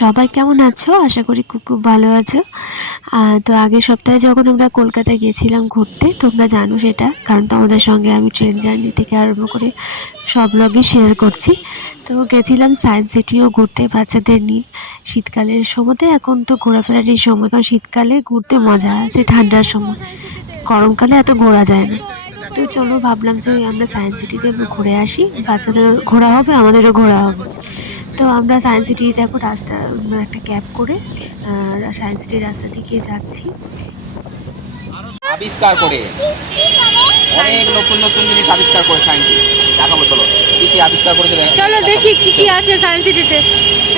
সবাই কেমন আছো? আশা করি খুব খুব ভালো আছো। তো আগের সপ্তাহে যখন আমরা কলকাতায় গিয়েছিলাম ঘুরতে, তোমরা জানো সেটা, কারণ তোমাদের সঙ্গে আমি ট্রেন জার্নি থেকে আরম্ভ করে সব ব্লগই শেয়ার করছি। তো গেছিলাম সায়েন্স সিটিও ঘুরতে বাচ্চাদের নিয়ে শীতকালের সময়তে এখন তো ঘোরাফেরারই সময়, কারণ শীতকালে ঘুরতে মজা আছে, ঠান্ডার সময়। গরমকালে এত ঘোরা যায় না। তো চলো ভাবলাম যে আমরা সায়েন্স সিটিতে ঘুরে আসি। বাচ্চাদের ঘোরা হবে, আমাদেরও ঘোরা হবে। তো আমরা সায়েন্স সিটিতে দেখো রাস্তা একটা ক্যাব করে সায়েন্স সিটির রাস্তা দিকে যাচ্ছি। আবিষ্কার করে। অনেক নতুন নতুন জিনিস আবিষ্কার করে সায়েন্টিস্ট দেখাবো চলো। কি কি আবিষ্কার করেছে চলো দেখি কি কি আছে সায়েন্স সিটিতে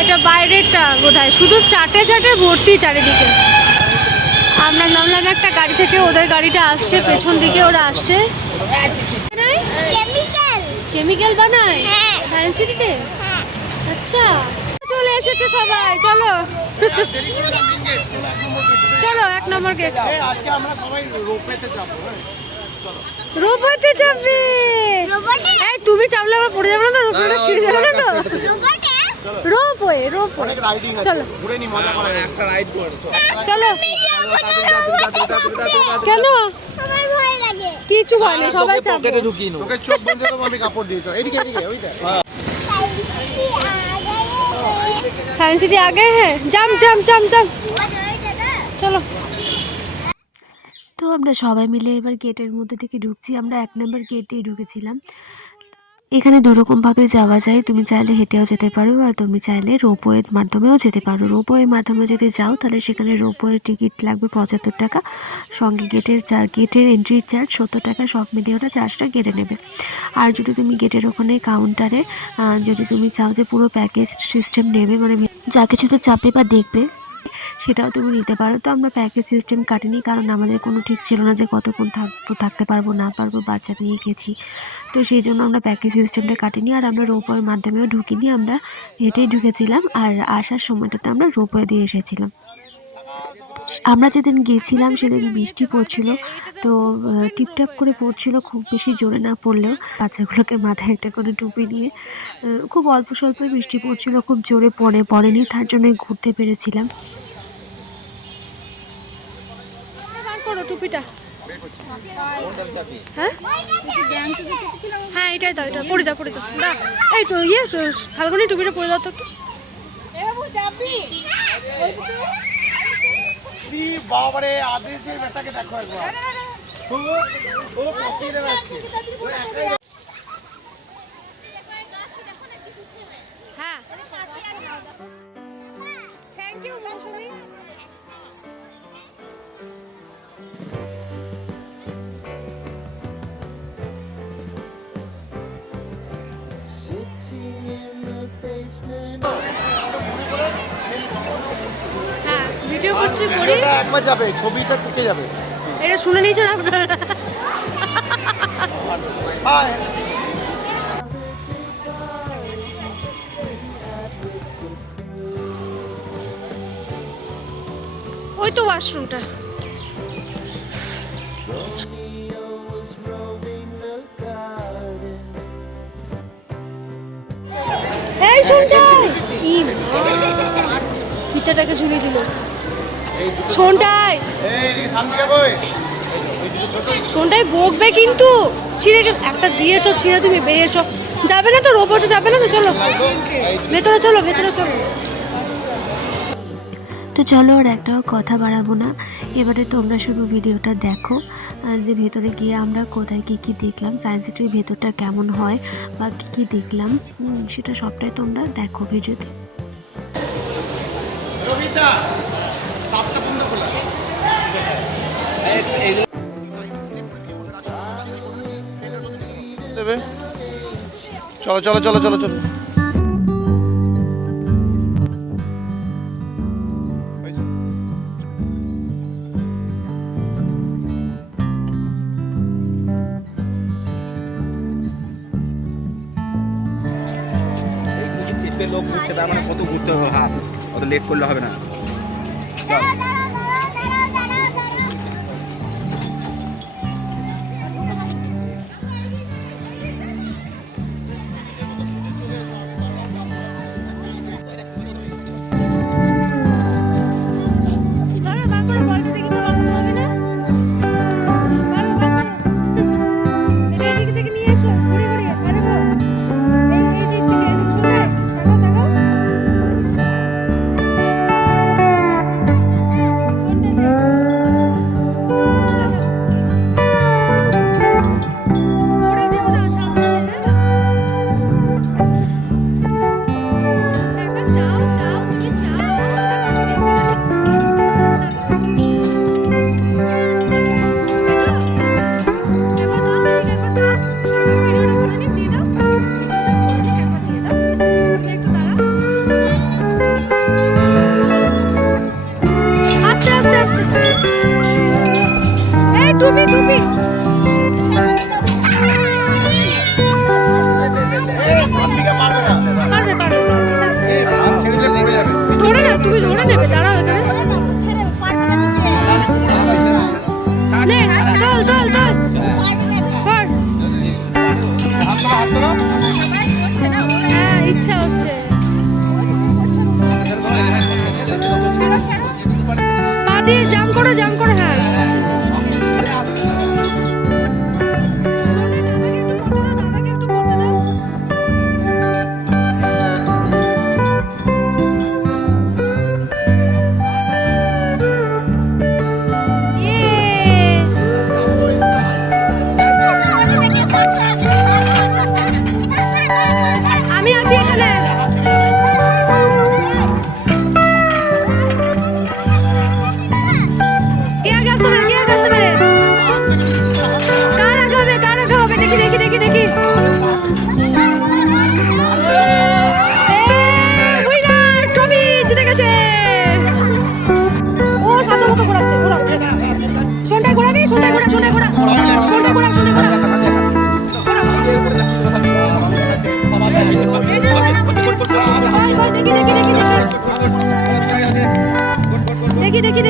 এটা বাইরেরটা বোধহয়। শুধু চাটে চাটে ভর্তি চারিদিকে। আমরা নামলাম একটা গাড়ি থেকে ওদের গাড়িটা আসছে পেছন দিকে ওরা আসছে। কেমিক্যাল কেমিক্যাল বানায়? হ্যাঁ। সায়েন্স সিটিতে হ্যাঁ আচ্ছা। চলে এসেছে সবাই চলো। চলো এক নম্বর গেট আজকে আমরা সবাই রোপেতে যাব হ্যাঁ? রোবটে এই তুমি চাপলে আবার পড়ে যাবে না তো? রোপওয়েটা ছিঁড়ে যাবে না তো? রোপওয়ে চলো। ঘুরে নি মজা করা একটা রাইড করে চলো। কেন? আমার ভয় লাগে। কিছু ভয় নেই সবাই চাপবো পকেটে ঢুকিয়ে নেব। তোকে চোখ বন্ধ করব আমি কাপড় দিয়ে এদিকে এদিকে ওই দেখ। সায়েন্স সিটি আগে হ্যাঁ जम जम जम जम চলো। তো আমরা সবাই মিলে এবার গেটের মধ্যে থেকে ঢুকছি। আমরা এক নম্বর গেটেই ঢুকেছিলাম। এখানে দুরকমভাবে যাওয়া যায়। তুমি চাইলে হেঁটেও যেতে পারো আর তুমি চাইলে রোপওয়ের মাধ্যমেও যেতে পারো। রোপওয়ের মাধ্যমে যদি যাও, তাহলে সেখানে রোপওয়ের টিকিট লাগবে পঁচাত্তর টাকা। সঙ্গে গেটের চা, গেটের এন্ট্রির চার্জ সত্তর টাকা, সব মিলিয়ে ওটা চার্জটা কেটে নেবে। আর যদি তুমি গেটের ওখানে কাউন্টারে যদি তুমি চাও যে পুরো প্যাকেজ সিস্টেম নেবে মানে যা কিছু তো চাপে বা দেখবে সেটাও তুমি নিতে পারো। তো আমরা প্যাকেজ সিস্টেম কাটিনি কারণ আমাদের কোনো ঠিক ছিল না যে কতক্ষণ থাকব থাকতে পারব না পারব বাচ্চা নিয়ে গেছি। তো সেই জন্য আমরা প্যাকেজ সিস্টেমটা কাটিনি আর আমরা রোপওয়ের মাধ্যমেও ঢুকিনি। আমরা হেঁটেই ঢুকেছিলাম আর আসার সময়টাতে আমরা রোপওয়ে দিয়ে এসেছিলাম। আমরা যেদিন গিয়েছিলাম সেদিন বৃষ্টি পড়ছিল তো টিপটাপ করে পড়ছিল খুব বেশি জোরে না পড়লেও বাচ্চাগুলোকে মাথায় একটা করে টুপি আহ, খুব অল্প স্বল্পই বৃষ্টি পড়ছিল খুব জোরে পড়ে পড়েনি তার জন্যই ঘুরতে পেরেছিলাম। টুপিটা? হ্যাঁ? হ্যাঁ এটাই দাও এটা পরে দাও পরে দাও। দাও। এই তো ইয়ে ফাল্গুনি টুপিটা পরে দাও তো একটু। বাবারে আদেশের বেটাকে দেখো একবার। ও ও পকিয়ে দেবে আজকে। হ্যাঁ। থ্যাংক ইউ মৌসুমি ভিডিও করছি করি। এটা একবার যাবে ছবিটা থেকে যাবে। এটা শুনে নিয়েছেন আপনারা হাই ওই তো ওয়াশরুমটা। এই মা। ফিতাটাকে ঝুলিয়ে দিল। শোনটাই। এই শোনটাই বকবে কিন্তু। ছিঁড়ে গেল। একটা দিয়েছ ছিঁড়ে তুমি বেরিয়েছো। যাবে না তো রোবটে যাবে না তো? চলো। ভেতরে চলো ভেতরে চলো। তো চলো আর একটাও কথা বাড়াবো না। এবারে তোমরা শুধু ভিডিওটা দেখো যে ভেতরে গিয়ে আমরা কোথায় কী কী দেখলাম সায়েন্স সিটির ভেতরটা কেমন হয় বা কী কী দেখলাম সেটা সবটাই তোমরা দেখো ভিডিওতে। দেবে? চলো চলো চলো চলো চলো। লোক ঘুরছে, তার মানে কত ঘুরতে হবে? হাত অত লেট করলে হবে না।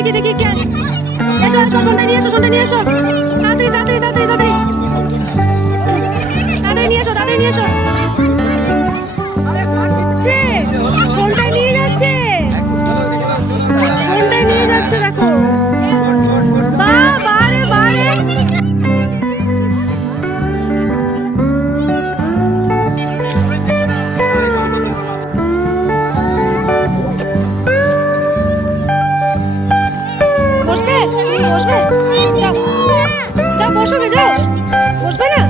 দেখি দেখি, কে? এসো এসো নিয়ে এসো সন্ধ্যা নিয়ে এসো। তাড়াতাড়ি তাড়াতাড়ি তাড়াতাড়ি তাড়াতাড়ি। নিয়ে এসো, তাড়াতাড়ি নিয়ে এসো। সন্ধ্যায় নিয়ে যাচ্ছে। নিয়ে যাচ্ছে, দেখো। বসো যাও। বসবে না?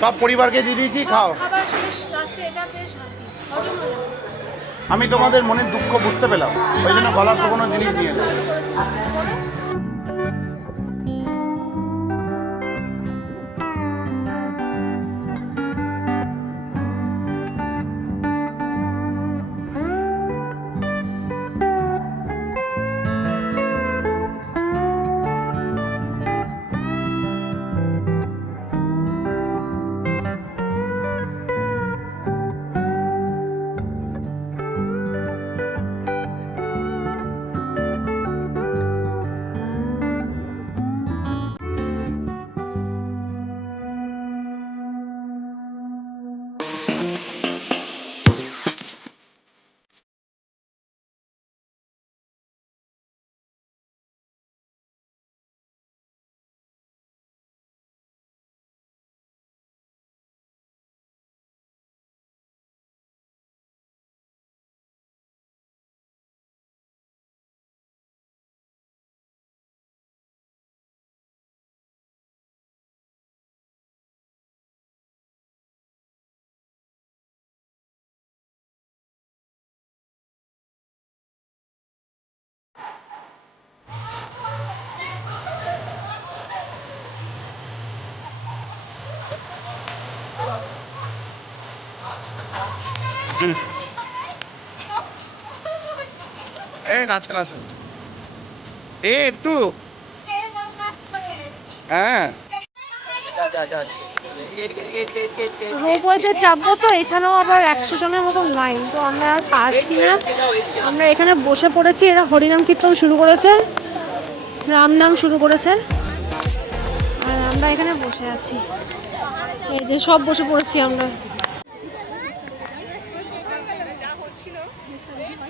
সব পরিবারকে দিয়ে দিয়েছি খাও। খাবার শেষ লাস্টে এটা বেশ হজম আমি তোমাদের মনের দুঃখ বুঝতে পেলাম ওই জন্য গলার শুকনো জিনিস নিয়ে এ নাচে নাচে। এ, একটু। হ্যাঁ। রোপওয়েতে চাপবো তো, এখানেও আবার একশো জনের মতো লাইন তো আমরা আর পারছি না। আমরা এখানে বসে পড়েছি, এরা হরিনাম কীর্তন শুরু করেছে, রাম নাম শুরু করেছে। আর আমরা এখানে বসে আছি। এই যে সব বসে পড়েছি আমরা।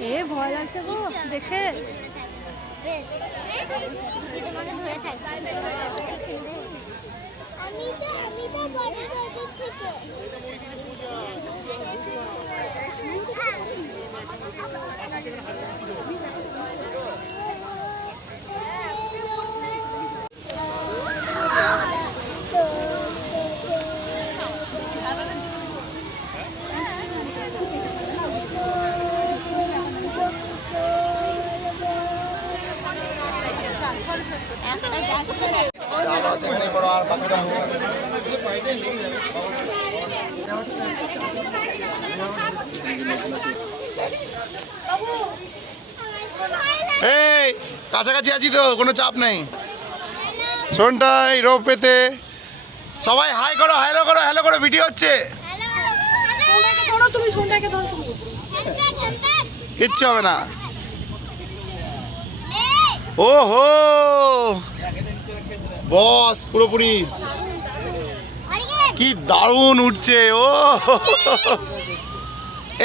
এ ভয় লাগছে গো দেখে। থেকে এই কাছাকাছি আছি তো কোনো চাপ নেই। শোনটাই রোপ পেতে। সবাই হাই করো হ্যালো করো হ্যালো করো ভিডিও হচ্ছে। কিচ্ছু হবে না। ও হো বস পুরোপুরি। কি দারুণ উঠছে ও!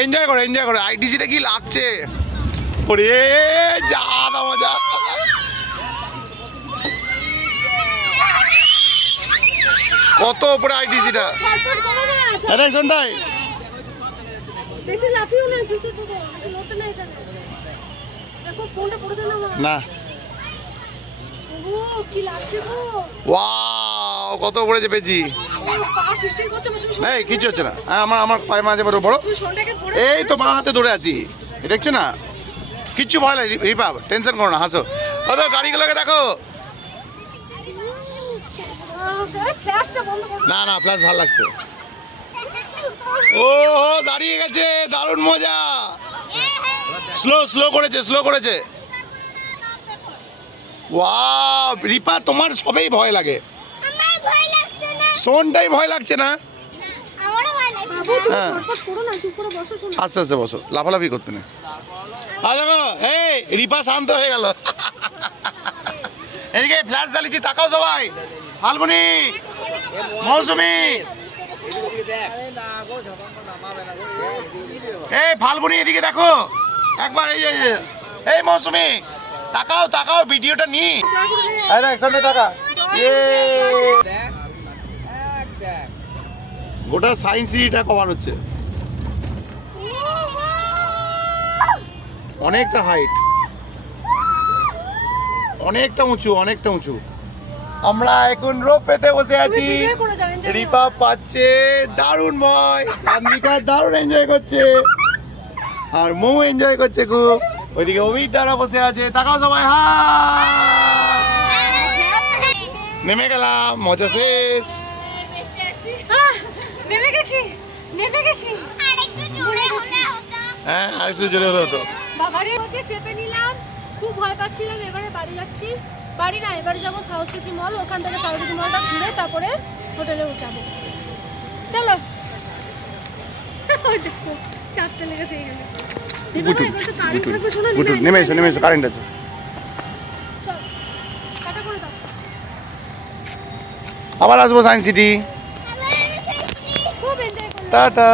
এনজয় করো এনজয় করো। আইটিসিটা কি লাগছে? ওরে যা না মজা। কত উপরে আইটিসিটা আরে শোনটাই বেশি লাফিও না ঠুকে এখানে। ফোনটা পড়ে ওয়াও কত উপরে চেপেছি? এই কিছু হচ্ছে না। হ্যাঁ, আমার আমার পায়ে মাঝে বড় বড়। তুমি সোনটাকে পড়ে এই তো বাঁ হাতে ধরে আছি। দেখছ না? কিচ্ছু ভয় নাই রিপা টেনশন করো না হাসো। কত গাড়িগুলোকে দেখো। না না ফ্ল্যাশ ভালো লাগছে। ও হো, দাঁড়িয়ে গেছে দারুণ মজা। স্লো স্লো করেছে স্লো করেছে। ওয়াও রিপা তোমার সবেই ভয় লাগে। আমার ভয় লাগছে না। সোনটাই ভয় লাগছে না? আমারও ভয় লাগছে বাবু তুমি হ্যাঁ। ছটফট করো না চুপ করে বসো শোনো। আস্তে আস্তে বসো লাফালাফি করতে নেই আ দেখো এই রিপা শান্ত হয়ে গেল। এদিকে ফ্ল্যাশ জ্বালিয়েছি তাকাও সবাই। ফাল্গুনি মৌসুমি। এই ফাল্গুনি এদিকে দেখো। একবার এই, এই মৌসুমি। তাকাও তাকাও ভিডিওটা নি। এই দেখ সামনে তাকা। ইয়ে। গোটা সায়েন্স সিটিটা কভার হচ্ছে। অনেকটা হাইট অনেকটা উঁচু অনেকটা উঁচু। আমরা এখন রোপ পেতে বসে আছি। রিপা পাচ্ছে দারুণ ময় সান্দিকা দারুণ এনজয় করছে। আর মৌ এনজয় করছে খুব। ওইদিকে অমিত দ্বারা বসে আছে। তাকাও সবাই হা নেমে গেলাম মজা শেষ। নেমে গেছি নেমে গেছি। আরেকটু জোরে হলে হতো। হ্যাঁ আর একটু জোরে হলো তো বাবারে ওকে চেপে নিলাম। খুব ভয় পাচ্ছিলাম এবারে বাড়ি যাচ্ছি। বাড়ি না এবারে যাব সাউথ সিটি মল। ওখান থেকে সাউথ সিটি মলটা ঘুরে তারপরে হোটেলে উঠাবো। চলো। চাপতে লেগেছে এখানে গুটুর গুটুর গুটুর নেমে এসো নেমে এসো কারেন্ট আছে। আবার আসব সায়েন্স সিটি। টাটা।